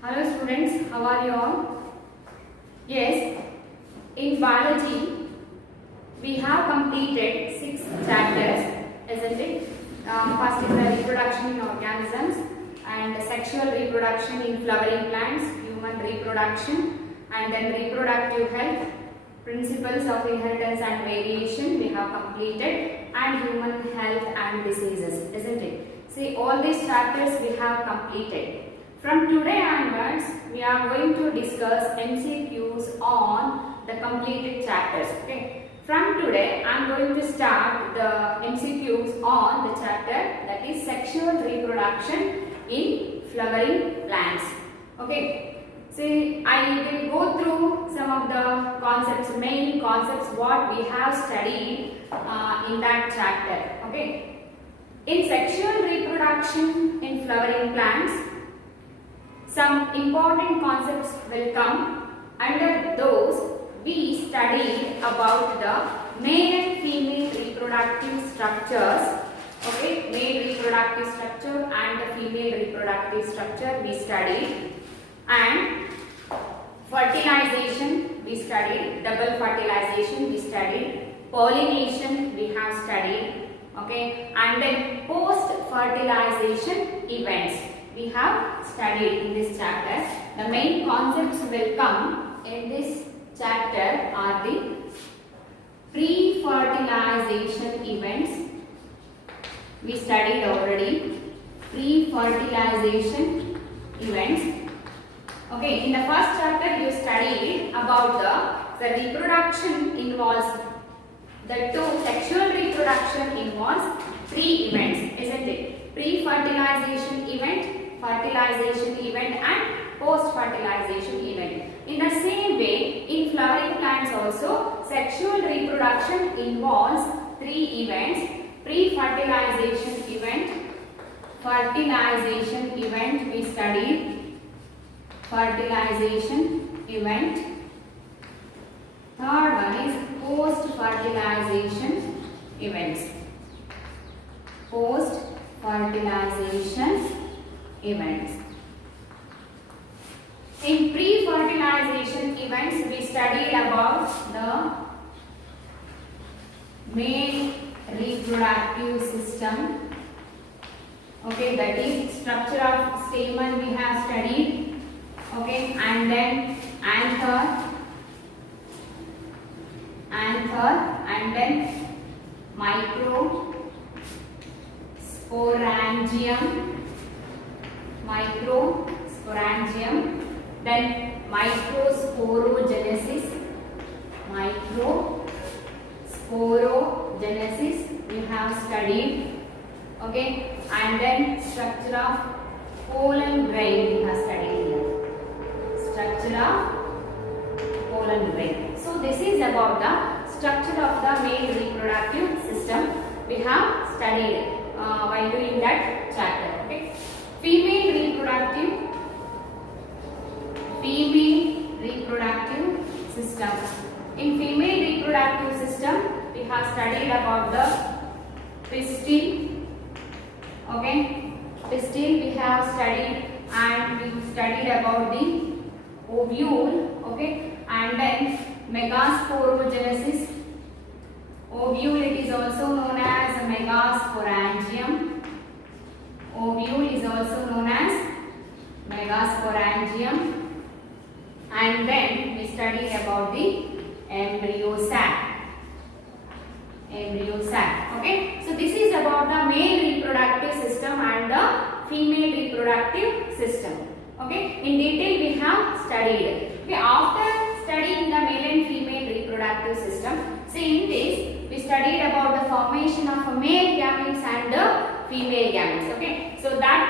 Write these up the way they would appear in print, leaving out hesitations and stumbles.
Hello students, how are you all? Yes, in biology we have completed 6 chapters, isn't it? First is the reproduction in organisms and sexual reproduction in flowering plants, human reproduction, and then reproductive health, principles of inheritance and variation we have completed, and human health and diseases, isn't it? See, all these chapters we have completed. From today onwards, we are going to discuss MCQs on the completed chapters. Okay. From today, I am going to start the MCQs on the chapter that is sexual reproduction in flowering plants. Okay. See, I will go through some of the concepts, main concepts what we have studied in that chapter. Okay. In sexual reproduction in flowering plants, some important concepts will come. Under those, we studied about the male and female reproductive structures. Okay, male reproductive structure and the female reproductive structure we studied, and fertilization we studied, double fertilization we studied, pollination we have studied. Okay, and then post fertilization events we have studied in this chapter. The main concepts will come in this chapter are the pre-fertilization events. We studied already pre-fertilization events. Okay, in the first chapter you studied about the reproduction involves sexual reproduction involves 3 events, isn't it? Pre-fertilization event, fertilization event, and post-fertilization event. In the same way, in flowering plants also, sexual reproduction involves 3 events: pre-fertilization event, fertilization event we studied, fertilization event. Third one is post-fertilization events. Post-fertilization events. In pre-fertilization events, we studied about the male reproductive system. Okay, that is structure of stamen we have studied. Okay, and then anther, and then microsporangium, then microsporogenesis we have studied. Okay, and then structure of pollen grain we have studied here. Structure of pollen grain. So this is about the structure of the male reproductive system we have studied while doing that chapter. Okay, female reproductive system. In female reproductive system, we have studied about the pistil. Okay, pistil we have studied, and we studied about the ovule. Okay, and then megasporogenesis. Ovule, it is also known as megasporangium. Ovule is also known as megasporangium. And then we studied about the embryo sac. Okay, so this is about the male reproductive system and the female reproductive system. Okay, in detail we have studied. Okay, after studying the male and female reproductive system, see in this we studied about the formation of male gametes and the female gametes. Okay, so that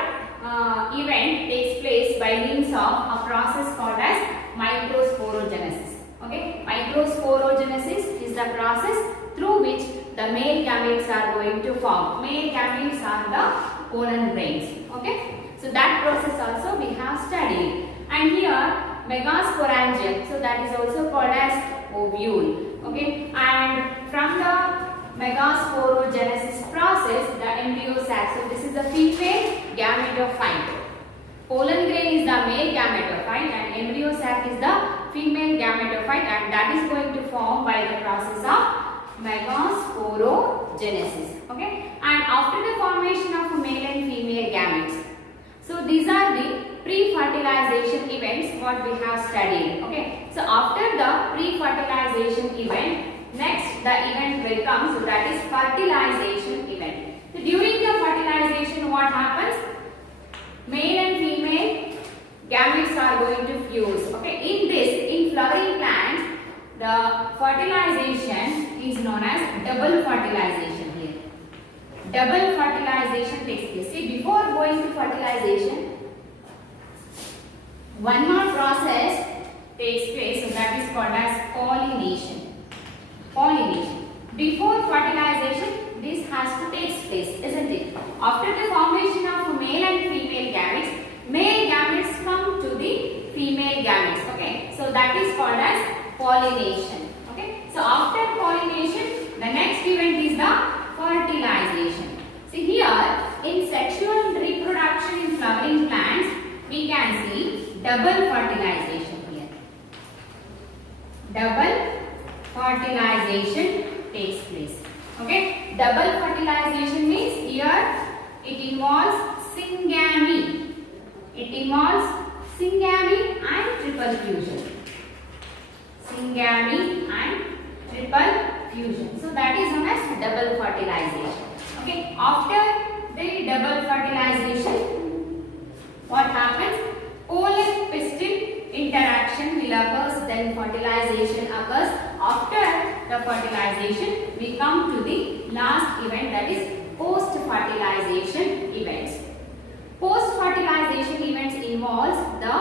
event takes place by means of a process called as microsporogenesis. Okay, microsporogenesis is the process through which the male gametes are going to form. Male gametes are the pollen grains. Okay, so that process also we have studied. And here megasporangium, so that is also called as ovule. Okay, and from the megasporogenesis process, the embryo sac. So this is the female gamete of find. Pollen grain is the male gamete gametophyte and embryo sac is the female gametophyte, and that is going to form by the process of megasporogenesis. Okay, and after the formation of male and female gametes, so these are the pre-fertilization events what we have studied. Okay, so after the pre-fertilization event, next the event will come, so that is fertilization event. So during the fertilization, what happens? Male and female gametes are going to fuse. Okay, in flowering plants, the fertilization is known as double fertilization here. Double fertilization takes place. See, before going to fertilization, one more process takes place, so that is called as pollination. Pollination. Before fertilization, this has to take place, isn't it? After the formation of male and female gametes, male gametes come to the female gametes. Okay, so that is called as pollination. Okay, so after pollination, the next event is the fertilization. See here, in sexual reproduction in flowering plants, we can see double fertilization here. Double fertilization takes place. Okay, double fertilization means here it involves syngamy. It involves syngamy and triple fusion. Syngamy and triple fusion. So that is known as double fertilization. Okay, after the double fertilization, what happens? Pole pistil interaction will occur, then fertilization occurs. After the fertilization, we come to the last event, that is post-fertilization events. Post-fertilization events involves the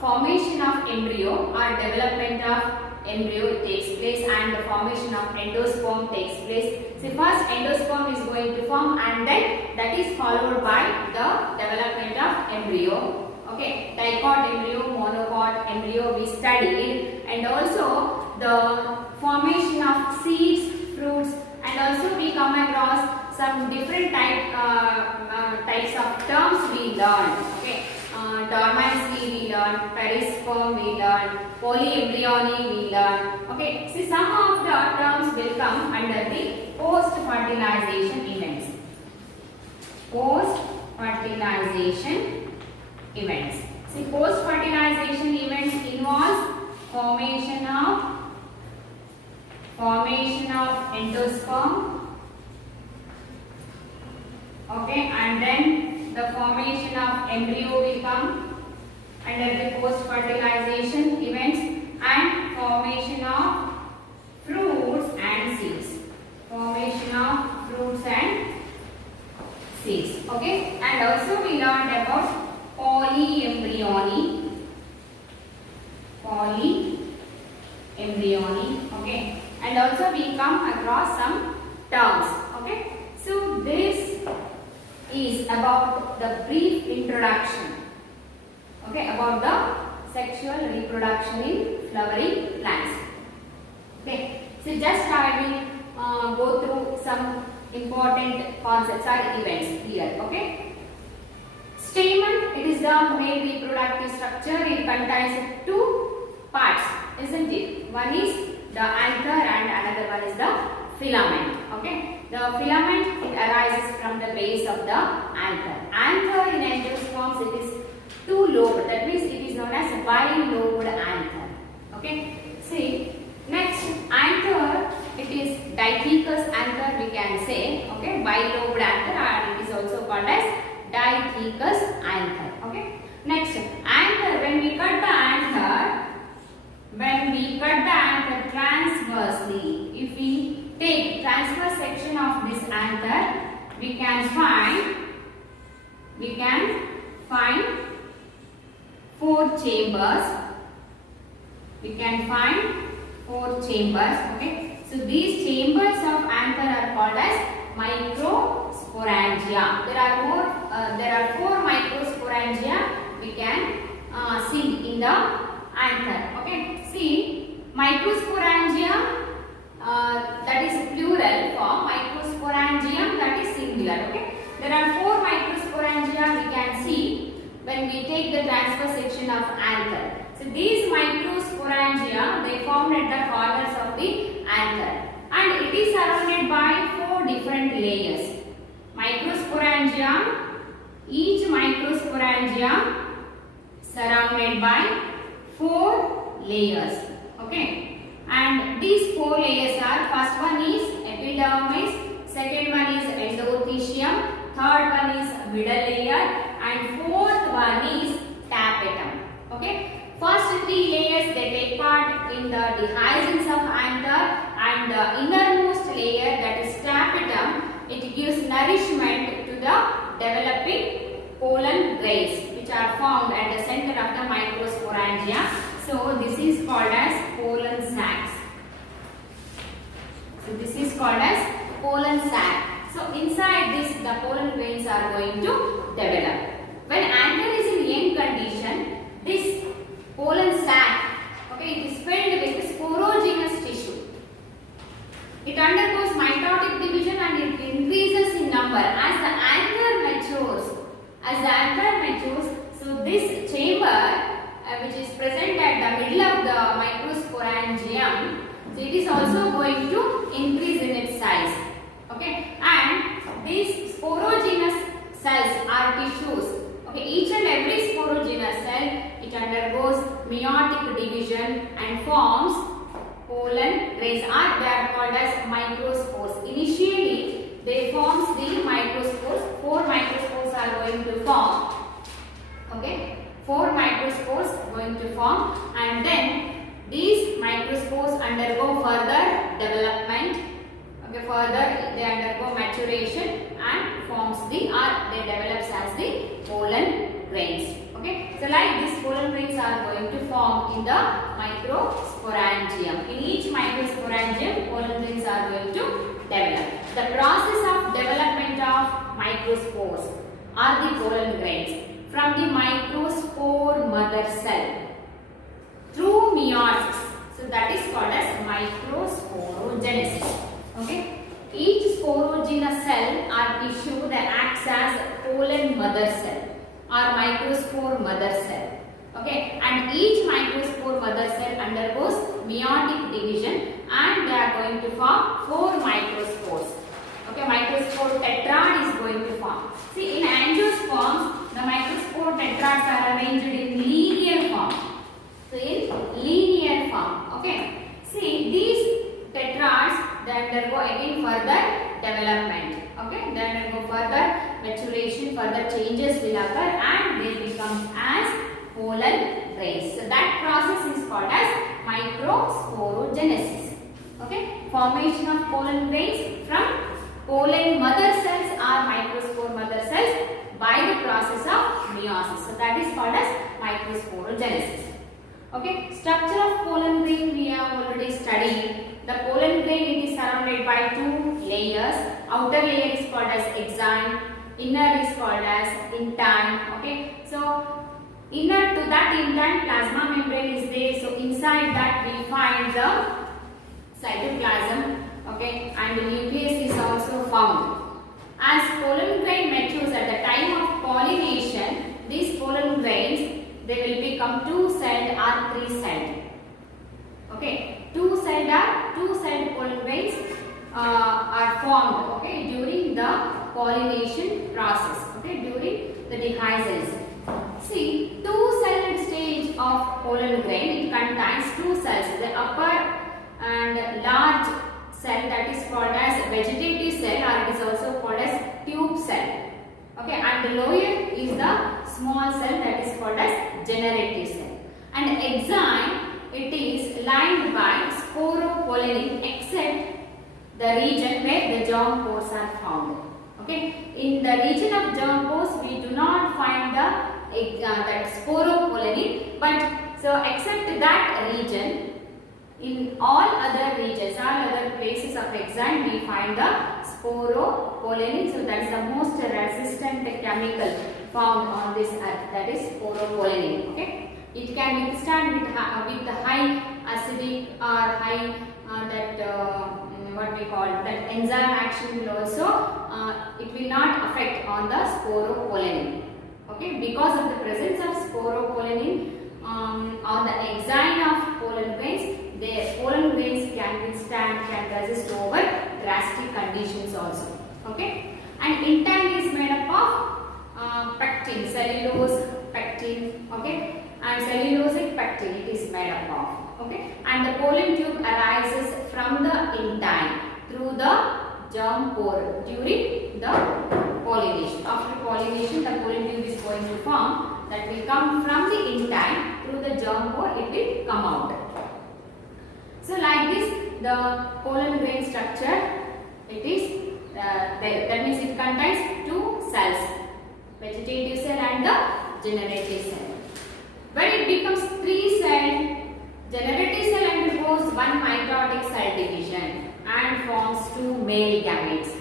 formation of embryo or development of embryo takes place, and the formation of endosperm takes place. So first endosperm is going to form, and then that is followed by the development of embryo. Okay, dicot embryo, monocot embryo we studied, and also the formation of seeds, fruits, and also we come across some different types of terms we learned. Okay, dormancy we learned, perisperm we learned, polyembryony we learned. Okay, see, some of the terms will come under the post-fertilization events. Post-fertilization events. See, post-fertilization events involves formation of endosperm. Okay, and then the formation of embryo will come under the post-fertilization events, and formation of fruits and seeds. Formation of fruits and seeds. Okay, and also we learned about polyembryony. Polyembryony. Okay, and also we come across some terms. Okay, so this is about the brief introduction. Okay, about the sexual reproduction in flowering plants. Okay, so just I will go through some important concepts or events here. Okay, stamen, it is the male reproductive structure. It contains two parts, isn't it? One is the anther and another one is the filament. Okay, the filament, it arises from the base of the anther. Anther in endosperms, it is two-lobed, that means it is known as bilobed anther. Okay, see, next anther, it is dithecous anther we can say. Okay, bilobed anther, and it is also called as dithecous anther. Okay, next anther, when we cut the anther transversely, if we take transverse section of this anther, we can find four chambers. Okay, so these chambers of anther are called as microsporangia. There are four microsporangia we can see in the anther. Okay, see, microsporangia, that is plural form, microsporangium, that is singular. Okay, there are four microsporangia we can see when we take the transverse section of anther. So these microsporangia, they formed at the corners of the anther, and it is surrounded by 4 different layers. Microsporangia, each microsporangia surrounded by 4 layers. Okay, and these 4 layers are, first one is epidermis, second one is endothecium, third one is middle layer, and fourth one is tapetum. Okay, first 3 layers, they take part in the dehiscence of anther, and the innermost layer, that is tapetum, it gives nourishment to the developing pollen grains which are found at the center of the microsporangia. So this is called as pollen sacs. So this is called as pollen sac. So inside this, the pollen grains are going to develop. When anther is in young condition, this pollen sac, okay, it is filled with sporogenous tissue. It undergoes mitotic division and it increases in number as the anther matures. So this chamber which is present at the middle of the microsporangium, so it is also going to increase in its size. Okay, and these sporogenous cells are tissues. Okay, each and every sporogenous cell, it undergoes meiotic division and forms pollen grains, or they are called as microspores. Initially, they forms the microspores. 4 microspores are going to form. Okay, 4 microspores going to form, and then these microspores undergo further development. Okay, further they undergo maturation and forms the, or they develops as the pollen grains. Okay, so like these pollen grains are going to form in the microsporangium. In each microsporangium, pollen grains are going to develop. The process of development of microspores are the pollen grains from the microspore mother cell through meiosis. So that is called as microsporogenesis. Okay, each sporogenous cell or tissue that acts as pollen mother cell or microspore mother cell. Okay, and each microspore mother cell undergoes meiotic division and they are going to form 4 microspores. Okay, microspore tetrad is going to form. See, in angiosperms, the microspore tetrads are arranged in linear form. So in linear form. Okay, see these tetrads, they undergo again further development. Okay, they undergo further maturation, further changes will occur and they become as pollen grains. So that process is called as microsporogenesis. Okay, formation of pollen grains from pollen mother cells or microspore mother cells by the process of meiosis. So that is called as microsporogenesis. Okay, structure of pollen grain we have already studied. The pollen grain, it is surrounded by 2 layers. Outer layer is called as exine, inner is called as intine. Okay, so inner to that intine plasma membrane is there. So inside that we find the cytoplasm. Okay, and the nucleus is also found. As pollen grain matures at the time of pollination, these pollen grains, they will become 2-celled or 3-celled. Okay, 2-celled pollen grains are formed. Okay, during the pollination process. Okay, during the dehiscence. See, 2-celled stage of pollen grain, it contains 2 cells. The upper and large cell, that is called as vegetative cell, or it is also called as tube cell. Okay, and the lower is the small cell, that is called as generative cell. And exine, it is lined by sporopollenin except the region where the germ pores are found. Okay, in the region of germ pores we do not find that sporopollenin, but so except that region, in all other regions, all other places of exine, we find the sporopollenin. So that is the most resistant chemical found on this earth, that is sporopollenin. Okay, it can withstand with the high acidic or high what we call that enzyme action will also it will not affect on the sporopollenin. Okay, because of the presence of sporopollenin on the resist over drastic conditions also. Okay, and intine is made up of pectin, cellulose, pectin. Okay, and cellulosic pectin it is made up of. Okay, and the pollen tube arises from the intine through the germ pore during the pollination. After pollination, the pollen tube is going to form, that will come from the intine through the germ pore, it will come out. So like this, the pollen grain structure, it is that means it contains two cells, vegetative cell and the generative cell. When it becomes three cell, generative cell undergoes one mitotic cell division and forms two male gametes.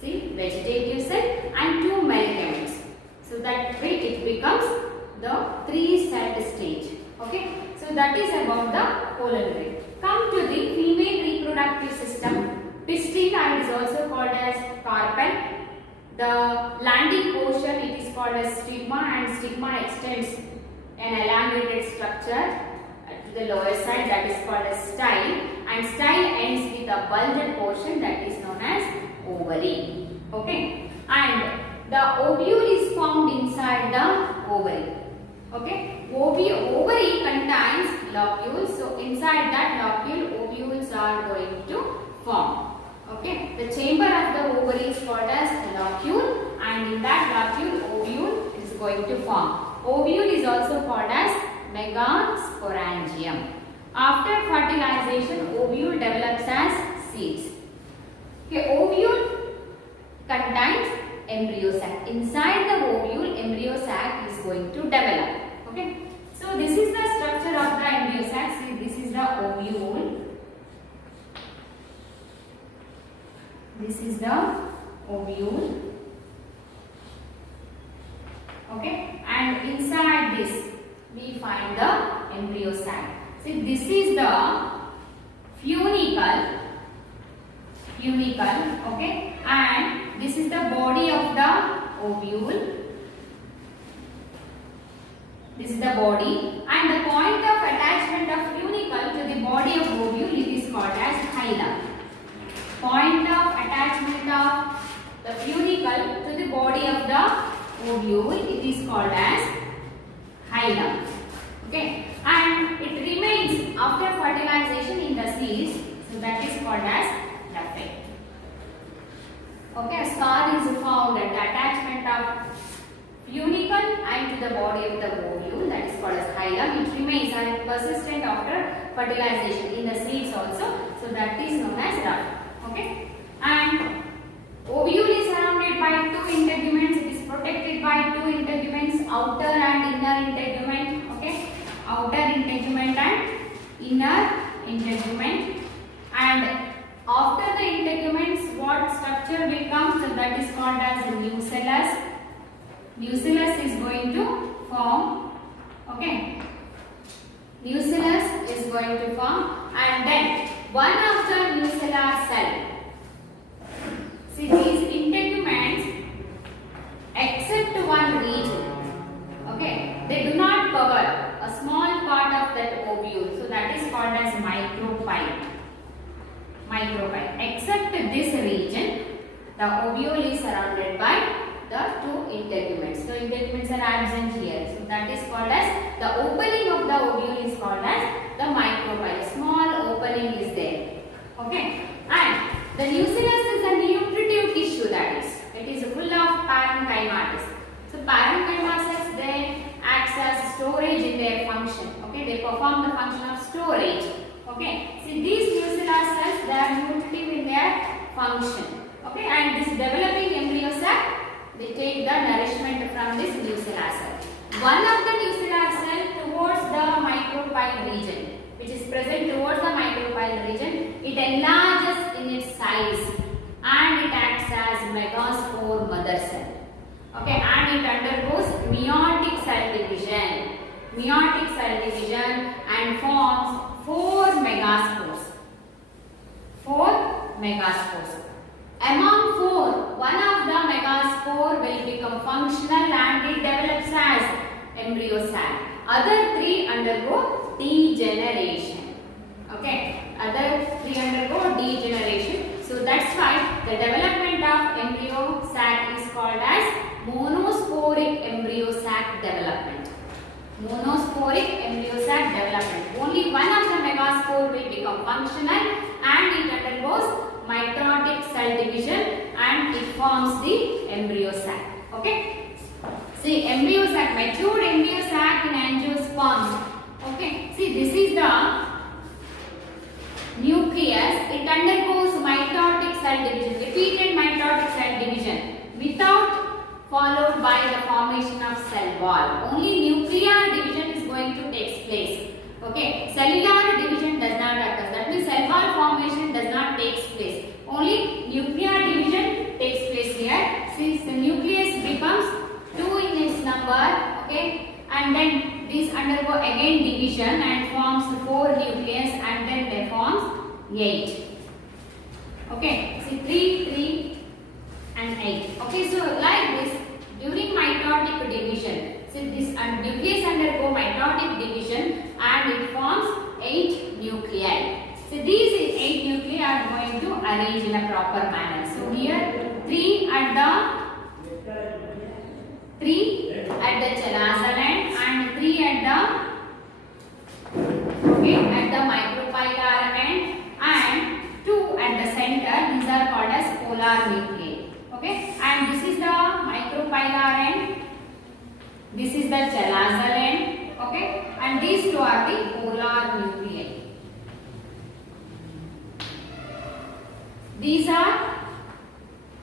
See, vegetative cell and two male gametes. So that way it becomes the three-celled stage. Okay. So that is about the pollen grain. Come to the female reproductive system. Pistil, and is also called as carpel. The landing portion, it is called as stigma, and stigma extends an elongated structure to the lower side, that is called as style, and style ends with a bulged portion, that is known as ovary. Okay, and the ovule is found inside the ovary. Okay, ovary contains locules, so inside that locule ovules are going to form. Okay, the chamber of the ovary is called as locule, and in that locule ovule is going to form. Ovule is also called as megasporangium. After fertilization, ovule develops as seeds. Okay, ovule contains embryo sac. Inside the ovule, embryo sac is going to develop. Okay, so this is the structure of the embryo sac. See, this is the ovule. This is the ovule. Okay, and inside this we find the embryo sac. See, this is the funicle. Okay, and this is the body of the ovule. This is the body, and the point of attachment of funicle to the body of ovule, it is called as hilum. Point of attachment of the funicle to the body of the ovule, it is called as hilum. Okay, and it remains after fertilization in the seeds, so that is called as raphe. Okay, a scar is found at the attachment of funicle and to the body of the ovule, that is called as hilum. It remains and persistent after fertilization in the seeds also, so that is known as raphe. Okay, and ovule is surrounded by two integuments. It is protected by two integuments, outer and inner integument. Okay, outer integument and inner integument. And after the integuments, what structure will come? So that is called as nucellus. Nucellus is going to form. Okay, nucellus is going to form, and then one of the nucellar cell. See, these integuments except one region. Okay, they do not cover a small part of that ovule, so that is called as micropyle. Except this region, the ovule is surrounded by the two integuments. So integuments are absent here. So that is called as the opening of the ovule is called as the micropyle. Small opening is there. Okay, and the nucellus is a nutritive tissue, that is. It is full of parenchyma. So parenchyma cells, they act as storage in their function. Okay, they perform the function of storage. Okay, see, these nucellar cells, they are nutritive in their function. Okay, and this developing embryo sac, they take the nourishment from this nucellar cell. One of the nucellar cell towards the micropyle region, which is present towards the micropyle region, it enlarges in its size and it acts as megaspore mother cell. Okay, and it undergoes meiotic cell division. Meiotic cell division and forms 4 megaspores. 4 megaspores. Among 4, one of the megaspore will become functional and it develops as embryo sac. Other 3 undergo degeneration. Okay, other 3 undergo degeneration. So that's why the development of embryo sac is called as monosporic embryo sac development. Monosporic embryo sac development. Only one of the megaspore will become functional and it undergoes mitotic cell division and it forms the embryo sac. Okay. See, embryo sac, matured embryo sac in angiosperms. Okay. See, this is the nucleus. It undergoes mitotic cell division, repeated mitotic cell division without followed by the formation of cell wall. Only nuclear division is going to take place. Okay, cellular division does not occur. That means cell wall formation does not take place. Only nuclear division takes place here. Since the nucleus becomes 2 in its number, okay, and then these undergo again division and forms 4 nucleus and then they forms 8. Okay, see 3, 3 and 8. Okay, so like this during mitotic division, see this nucleus undergo mitotic division and it forms 8 nuclei. So these 8 nuclei are going to arrange in a proper manner. So here 3 at the chalaza end and 3 at the micropylar end and 2 at the center. These are called as polar nuclei. Okay, and this is the micropylar end, this is the chalaza end. Okay, and these 2 are the polar nuclei. These are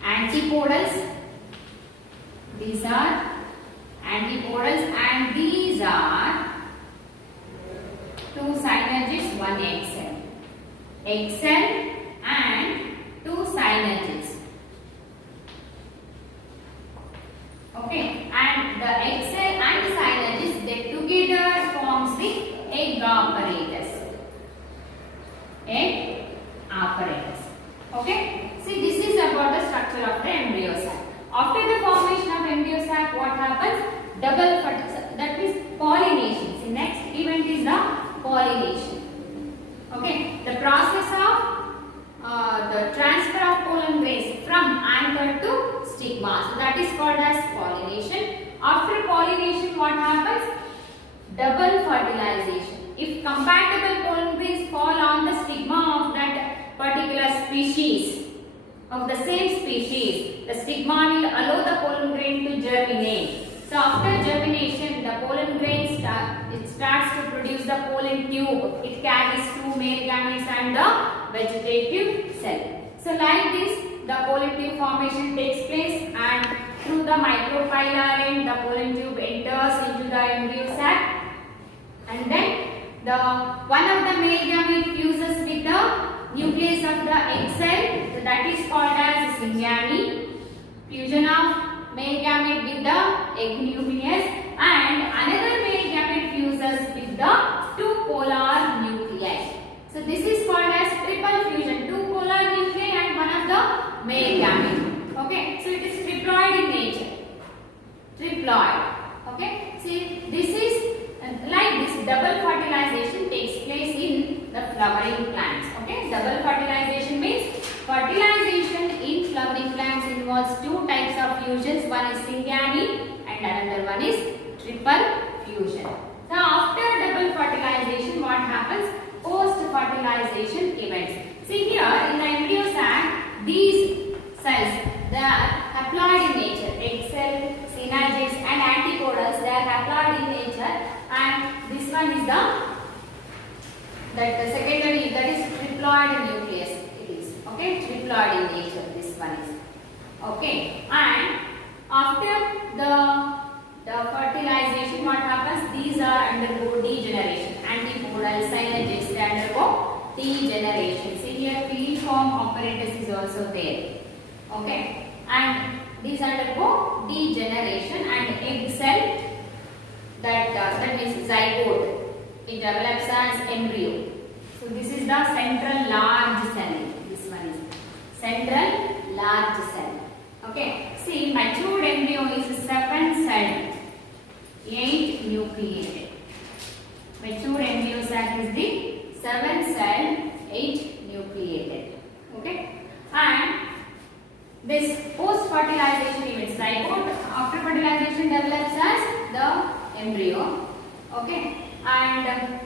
antipodals. These are antipodals and these are 2 synergids, 1 egg cell. Egg cell and 2 synergids. Okay, and the egg cell and the synergids, they together forms the egg apparatus. Egg apparatus. Okay, see this is about the structure of the embryo sac. After the formation of embryo sac, what happens? Double fertilization, that is pollination. See, next event is the pollination. Okay, the process of the transfer of pollen grains from anther to stigma. So that is called as pollination. After pollination, what happens? Double fertilization. If compatible pollen grains fall on the stigma of that particular species, of the same species, the stigma will allow the pollen grain to germinate. So after germination, the pollen grain starts to produce the pollen tube. It carries 2 male gametes and the vegetative cell. So like this, the pollen tube formation takes place and through the micropylar end, the pollen tube enters into the embryo sac and then one of the male gamete fuses with the nucleus of the egg cell. So that is called as syngamy. Fusion of male gamete with the egg nucleus and another male gamete fuses with the 2 polar nuclei. So this is called as triple fusion. 2 polar nuclei and one of the male gamete. Okay, so it is triploid in nature. Triploid. Okay, see this is like this double fertilization takes place in the flowering plants. Okay, double fertilization means fertilization in flowering plants involves 2 types of fusions. One is syngamy and another one is triple fusion. So after double fertilization, what happens? Post fertilization events. See here in the embryo sac, these cells, they are haploid in nature. Egg cell, synergids and antipodals, they are haploid in nature, and this one is the secondary, that is triploid nucleus. It is okay, triploid in nature. This one is okay, and after the fertilization, what happens? These are undergo degeneration. Antipodal, synergids, they undergo degeneration. See here, filiform apparatus is also there. Okay, and these undergo degeneration and egg cell, that is zygote, it develops as embryo. So this is the central large cell. This one is central large cell. Okay, see matured embryo is 7-celled, 8 nucleated. Matured embryo sac is the 7 cell, 8 nucleated. Okay, and this post fertilization events, zygote after fertilization develops as the embryo. Okay, and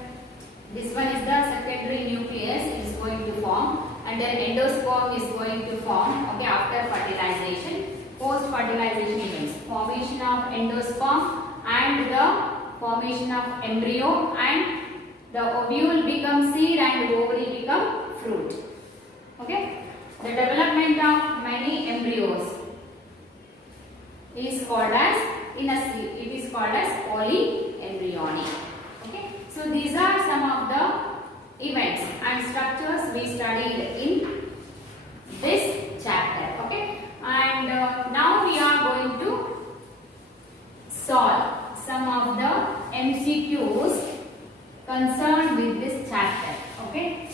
this one is the secondary nucleus is going to form, and then endosperm is going to form. Okay, after fertilization, post fertilization events, formation of endosperm and the formation of embryo, and the ovule become seed and ovary become fruit. Okay, the development of many embryos is called as, in a seed, it is called as polyembryony. Okay, so these are some of the events and structures we studied in this chapter. Okay, and now we are going to solve some of the MCQs concerned with this chapter. Okay,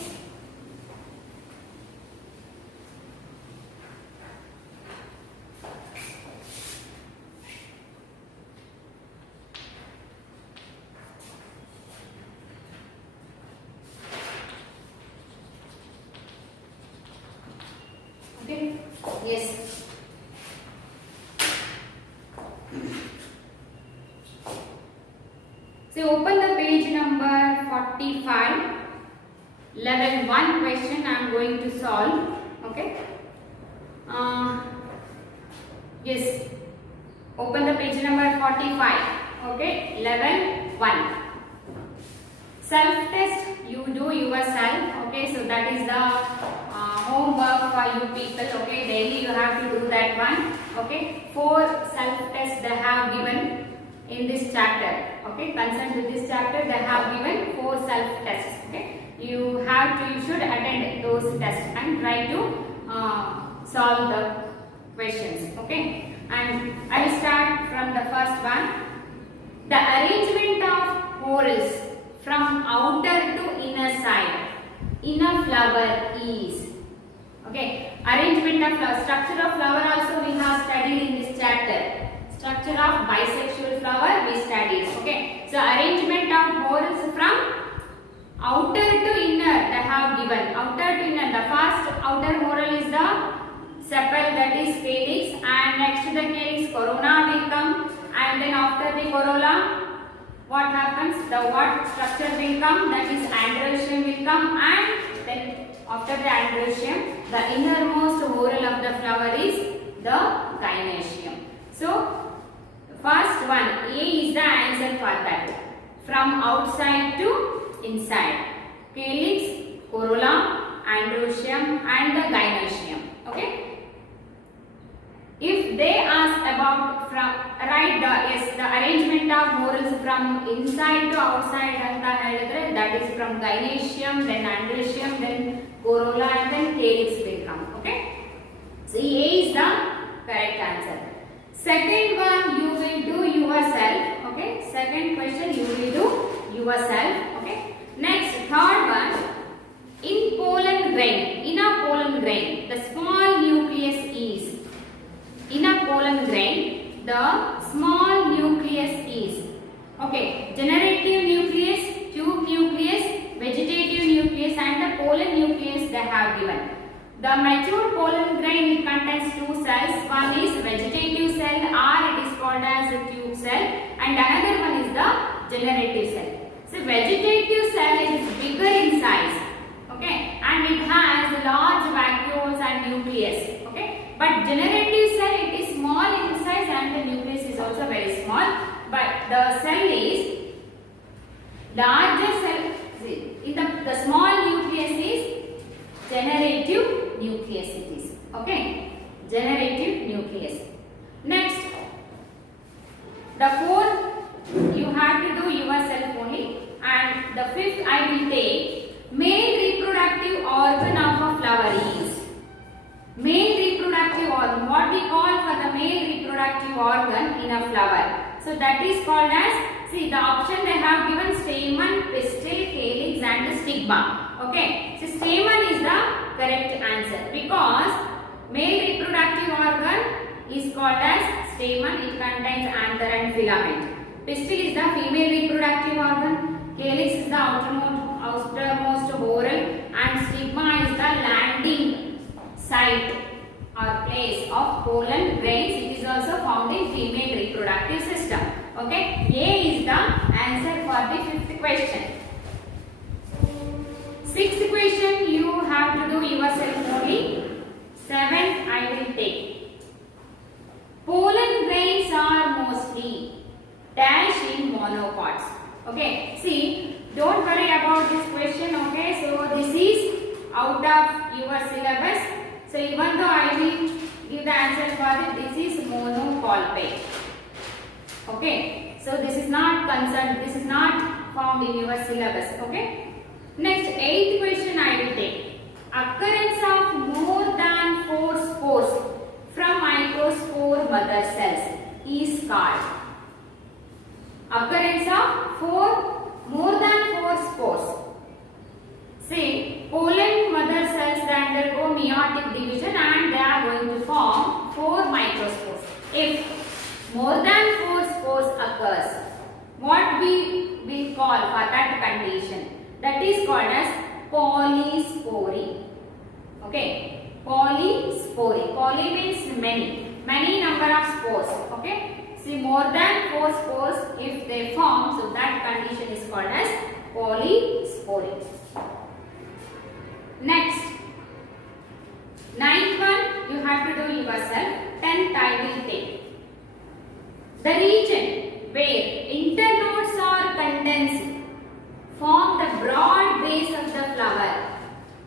okay, yes. So open the page number 45, level 1 question I am going to solve. Okay, yes, open the page number 45. Okay, level 1. Self test you do yourself. Okay, so that is the homework for you people. Okay, daily you have to do that one. Okay, 4 self tests they have given in this chapter. Okay, concerned with this chapter they have given 4 self tests. Okay, you should attend those tests and try to solve the questions. Okay, and I will start from the first one. The arrangement of whorls from outer to inner side in a flower is. Okay, arrangement of flower, structure of flower also we have studied in this chapter. Structure of bisexual flower we studied. Okay, so arrangement of whorls from outer to inner they have given. Outer to inner, the first outer whorl is the sepal, that is calyx, and next to the calyx corona will come, and then after the corolla what happens, the what structure will come, that is androecium will come, and then after the androecium the innermost whorl of the flower is the gynoecium. So first one, A is the answer for that. From outside to inside, calyx, corolla, androecium and the gynoecium. Okay, if they ask about from write the arrangement of whorls from inside to outside anta helidre, that is from gynoecium, then androecium, then corolla and then calyx will come. Okay, so A is the correct answer. Second one you will do yourself. Okay, second question you will do yourself. Okay, next third one, in pollen grain, in a pollen grain the small nucleus is. In a pollen grain the small nucleus is. Okay, generative nucleus, tube nucleus, vegetative nucleus and the pollen nucleus they have given. The mature pollen grain it contains 2 cells. One is vegetative cell or it is called as a tube cell, and another one is the generative cell. So vegetative cell is bigger in size. Okay, and it has large vacuoles and nucleus. Okay, but generative cell it is small in size and the nucleus is also very small, but the cell is larger cell. See, in the small nucleus is generative nucleus it is. Okay, generative nucleus. Next, the fourth you have to do yourself only, and the fifth I will take. Male reproductive organ of a flower is. Male reproductive organ, what we call for the male reproductive organ in a flower. So that is called as, see the option they have given stamen, pistil, calyx and the stigma. Okay, so stamen is the correct answer because male reproductive organ is called as stamen, it contains anther and filament. Pistil is the female reproductive organ, calyx is the outermost outermost whorl, and stigma is the landing site or place of pollen grains. It is also found in female reproductive system. Okay, A is the answer for the fifth question. Sixth question you have to do yourself only. Seventh I will take. Pollen grains are mostly dash in monocots. Okay, see, don't worry about this question. Okay, so this is out of your syllabus. So even though I will give the answer for it, this is monocolpate. Okay, so this is not concerned. This is not found in your syllabus. Okay. Next, eighth question I will take. Occurrence of more than 4 spores from microspore mother cells is called. Occurrence of more than 4 spores. See, pollen mother cells undergo meiotic division and they are going to form 4 microspores. If more than 4 spores occurs, what we will call for that condition? That is called as polyspory. Okay, polyspory. Poly means many. Many number of spores. Okay, see, more than 4 spores if they form, so that condition is called as polyspory. Next, ninth one you have to do yourself. 10th I will take. The region where internodes are condensed form the broad base of the flower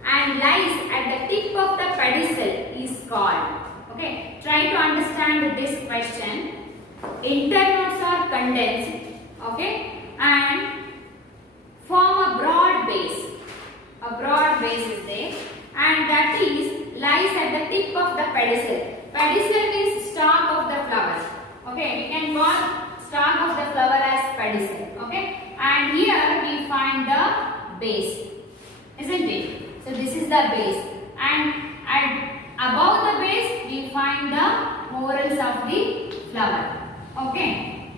and lies at the tip of the pedicel is called. Okay, try to understand this question. Internodes are condensed, okay, and form a broad base. A broad base is there, and that is lies at the tip of the pedicel. Pedicel means stalk of the flower. Okay, we can call stalk of the flower as pedicel. Okay. And here we find the base, isn't it? So this is the base, and above the base we find the morals of the flower. Okay,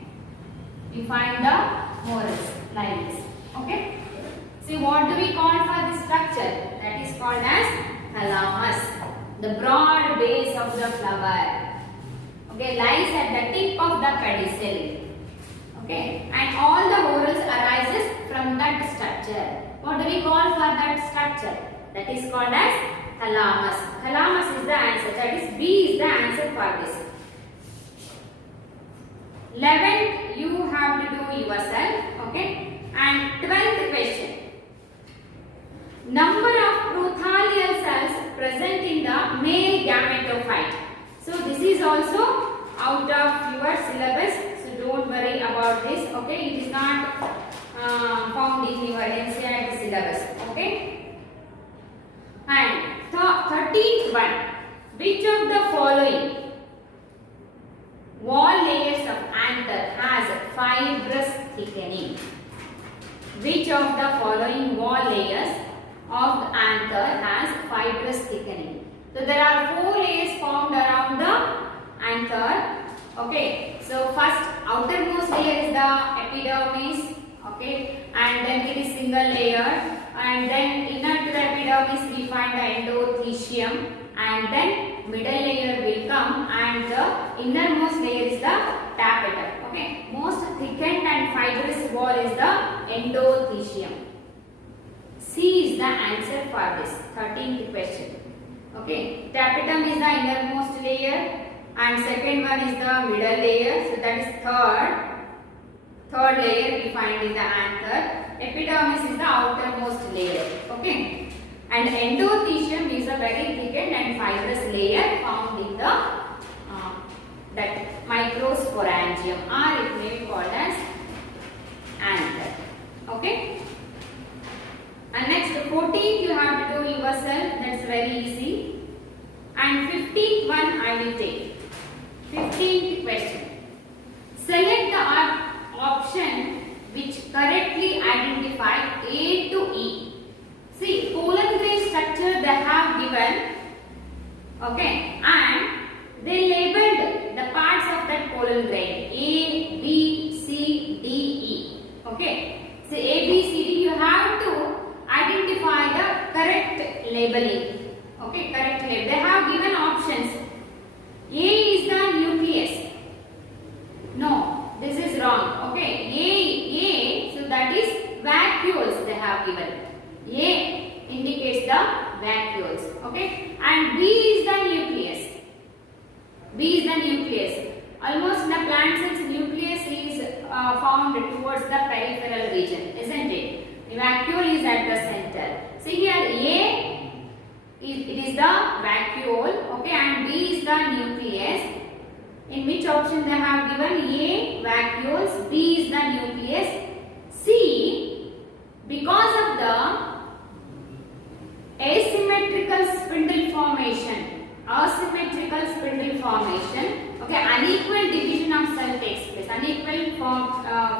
we find the morals like this. Okay, see, what do we call for this structure? That is called as thalamus, the broad base of the flower. Okay, lies at the tip of the pedicel. Okay, and all the whorls arises from that structure. What do we call for that structure? That is called as thalamus. Thalamus is the answer. That is B is the answer for this. 11th you have to do yourself. Okay, and 12th question. Number of prothalial cells present in the male gametophyte. So this is also out of your syllabus. Don't worry about this. Okay, it is not found in your NCERT syllabus. Okay, and 13th one. Which of the following wall layers of anther has fibrous thickening? Which of the following wall layers of the anther has fibrous thickening? So there are 4 layers formed around the anther. Okay, so first outermost layer is the epidermis, okay, and then it is single layer, and then inner to the epidermis we find the endothecium, and then middle layer will come, and the innermost layer is the tapetum. Okay, most thickened and fibrous wall is the endothecium. C is the answer for this 13th question. Okay, tapetum is the innermost layer, and second one is the middle layer, so that is third layer we find in the anther. Epidermis is the outermost layer. Okay, and endothecium is a very thickened and fibrous layer found in the that microsporangium, or it may be called as anther. Okay, and next 14th you have to do yourself. That's very easy. And 15th one I will take. 15th question. Select the option which correctly identify A to E. See, pollen grain structure they have given. Okay, and they labeled the parts of that pollen grain A, B, C, D, E. Okay, so A, B, C, D you have to labeling. Okay, correct label. They have given options. A is the nucleus. No, this is wrong. Okay, A, so that is vacuoles they have given. A indicates the vacuoles. Okay, and B is the nucleus. B is the nucleus. Almost in the plant cells, nucleus is found towards the peripheral region, isn't it? The vacuole is at the center. See here, A, it is the vacuole, okay, and B is the nucleus. In which option they have given? A, vacuoles, B is the nucleus. C, because of the asymmetrical spindle formation, okay, unequal division of cell takes place, unequal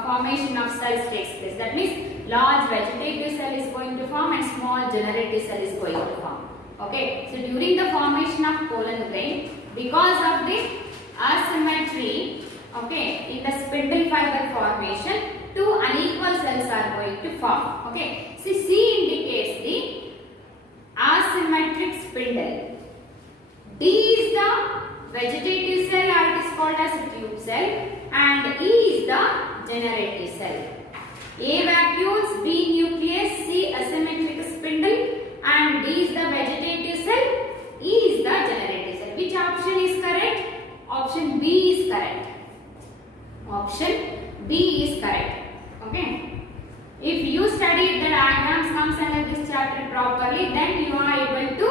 formation of cells takes place. That means large vegetative cell is going to form and small generative cell is going to form. Okay, so during the formation of pollen grain, because of the asymmetry, okay, in the spindle fiber formation, two unequal cells are going to form. Okay, see, C indicates the asymmetric spindle. D is the vegetative cell, or it is called as a tube cell, and E is the generative cell. A, vacuoles, B, nucleus, C, asymmetric spindle, and D is the vegetative cell, E is the generative cell. Which option is correct? Option B is correct. Option B is correct. Okay. If you study the diagrams comes under this chapter properly, then you are able to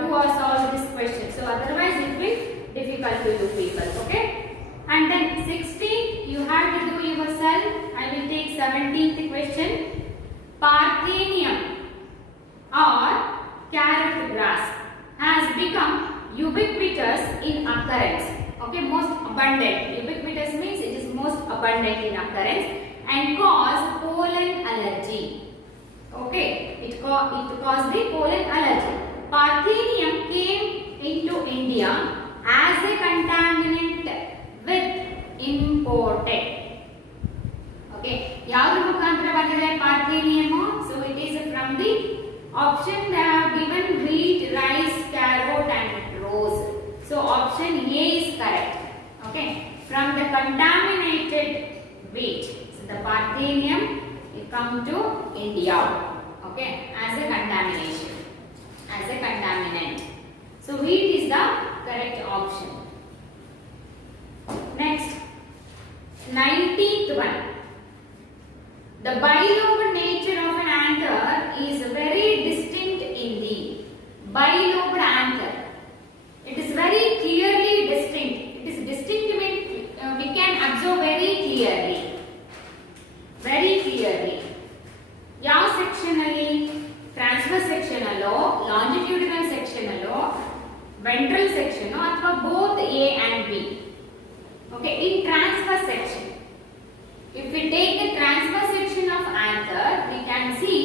do or solve this question. So otherwise it will be difficult to do, people. Okay. And then 16 you have to do yourself. I will take 17th question. Parthenium or carrot grass has become ubiquitous in occurrence. Okay, most abundant. Ubiquitous means it is most abundant in occurrence and cause pollen allergy. Okay, it caused the pollen allergy. Parthenium came into India as a contaminant with imported. Okay, ಯಾವುದು ಮುಖಾಂತರ ಬಂದಿದೆ Parthenium? So it is from the option they have given: wheat, rice, carrot and rose. So option A is correct. Okay, from the contaminated wheat. So the Parthenium will come to India. Okay, as a contamination, as a contaminant. So wheat is the correct option. Next, 19th one. The bilobed nature of an anther is very distinct indeed. Bilobed anther. It is very clearly distinct. It is distinct means we can observe very clearly. Very clearly. ಯಾವ section ಅಲ್ಲಿ? Transverse section ಅಲ್ಲೋ, longitudinal section ಅಲ್ಲೋ, ventral section ಅಥವಾ both A and B. Okay, in transverse section. If we take the transverse section of anther, we can see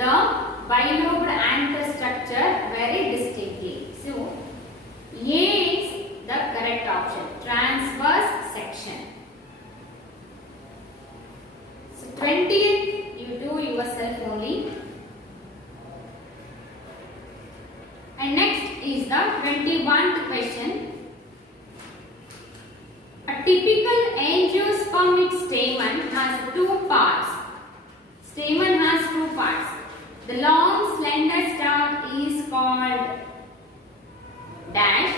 the bilobed anther structure very distinctly. So, A is the correct option. Transverse section. So, 20th you do yourself only. And next is the 21st question. A typical angiospermic stamen has two parts. Stamen has two parts. The long slender stalk is called dash,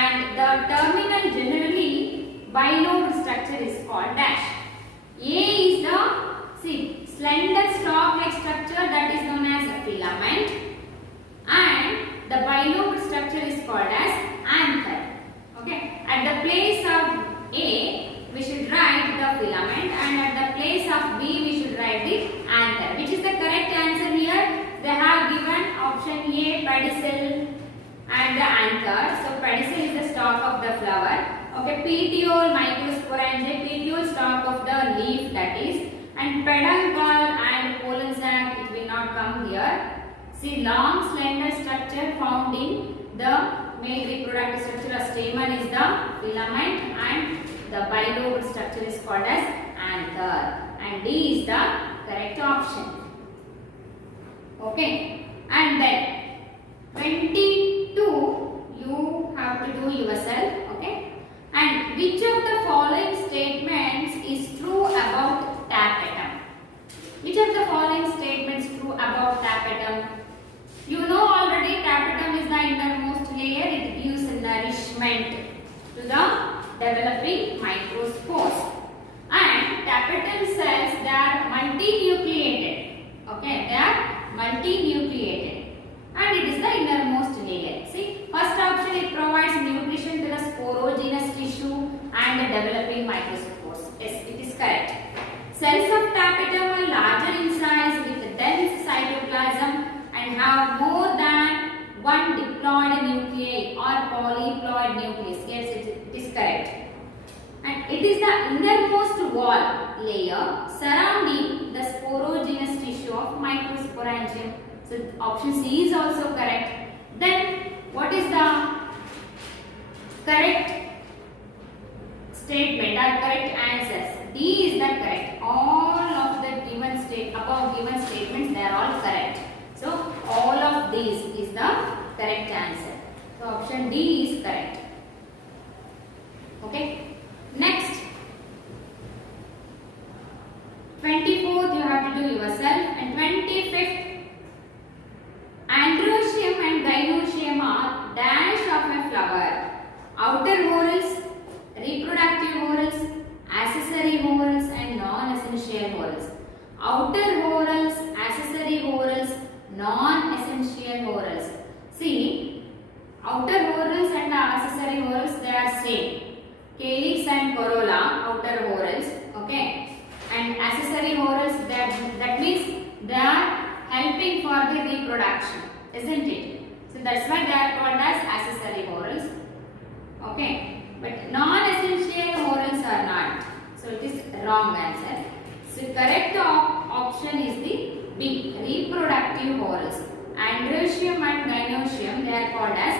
and the terminal generally bilobed structure is called dash. A is the slender stalk-like structure that is known as a filament, and the bilobed structure is called as anther. Okay, at the place of A we should write the filament, and at the place of B we should write the anther. Which is the correct answer here? They have given option A, pedicel and the anther. So pedicel is the stalk of the flower. Okay, petiole, microsporangium, petiole stalk of the leaf, that is, and peduncle and pollen sac, it will not come here. See, long slender structure found in the male reproductive structure of stamen is the filament, and the bilobed structure is called as anther, and D is the correct option. Okay, and Which of the following statements true about tapetum? You know already tapetum is the innermost layer. It gives nourishment to the developing microspores. And tapetum cells, they are multinucleated. Okay, they are multinucleated. And it is the innermost layer. See, first option, it provides nutrition to the sporogenous tissue and the developing microspores. Yes, it is correct. Cells of tapetum are larger in size with dense cytoplasm and have more than one diploid nuclei or polyploid nucleus. Yes, it is correct. And it is the innermost wall layer surrounding the sporogenous tissue of microsporangium. So option C is also correct. Then what is the correct statement or correct answers? D is the correct. All of the above given statements, they are all correct. So all of these is the correct answer. So option D is correct. Okay. Next, 24th you have to do yourself, and 25th, androecium and gynoecium are dash of a flower. Outer whorls, reproductive whorls, accessory whorls and non-essential whorls. Outer whorls, accessory whorls, non-essential whorls. See, outer whorls and accessory whorls, they are same. Calyx and corolla, outer whorls, okay, and accessory whorls, that means they are helping for the reproduction, isn't it? So that's why they are called as accessory whorls, okay, but non-essential whorls are not. So it is wrong answer. So correct option is the B, reproductive whorls. Androecium and gynoecium, they are called as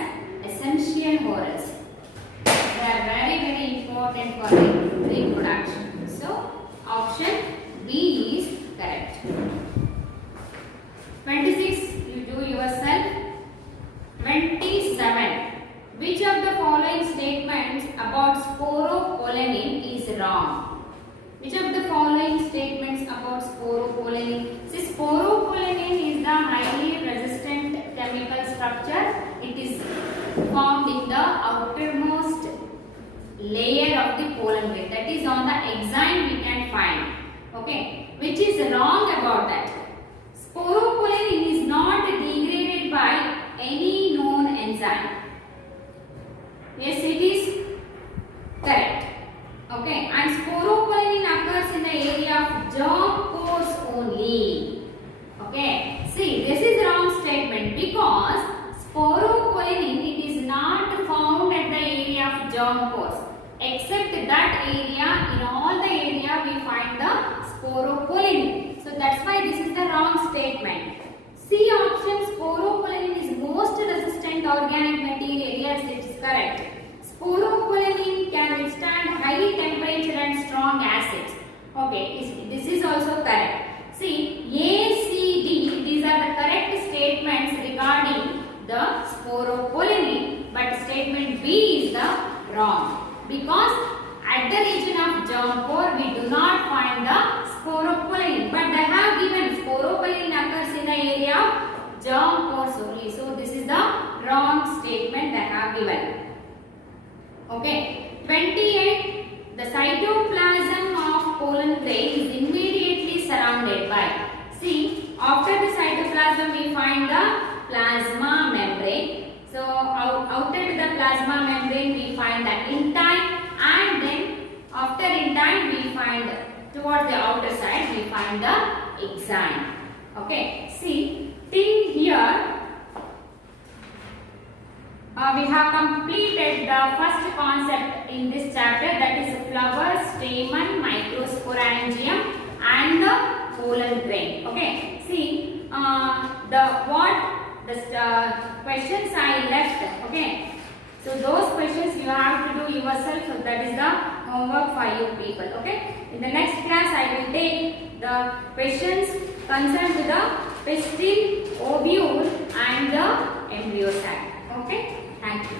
essential whorls. They are very, very important for the reproduction. So, option B is correct. 26, you do yourself. 27. Which of the following statements about sporopollenin is wrong? Which of the following statements about sporopollenin? See, sporopollenin is the highly resistant chemical structure. It is found in the outermost layer of the pollen grain, that is on the exine we can find, okay, which is wrong about that. Sporopollenin is not degraded by any known enzyme. Yes, it is correct, okay, and sporopollenin occurs in the area of germ pores only, okay. See, this is wrong statement because sporopollenin, it is not found at the area of germ pores. Except that area, in all the area we find the sporopollenin. So that's why this is the wrong statement. C option, sporopollenin is most resistant organic material. Yes, it is correct. Sporopollenin can withstand high temperature and strong acids. Okay, this is also correct. See, A, C, D, these are the correct statements regarding the sporopollenin, but statement B is the wrong. Because at the region of germ pore we do not find the sporopollenin, but they have given sporopollenin occurs in the area of germ pores only. So this is the wrong statement they have given. Okay, 28. The cytoplasm of pollen grain is immediately surrounded by. See, after the cytoplasm we find the plasma membrane. So outer the plasma membrane we find the intine, and then after intine we find towards the outer side we find the exine. Okay, see, till here we have completed the first concept in this chapter, that is flower, stamen, microsporangium and the pollen grain. Okay, see the questions I left. Okay, so those questions you have to do yourself. So that is the homework for you people. Okay, in the next class I will take the questions concerned to the pistil, ovule and the embryo sac. Okay, thank you.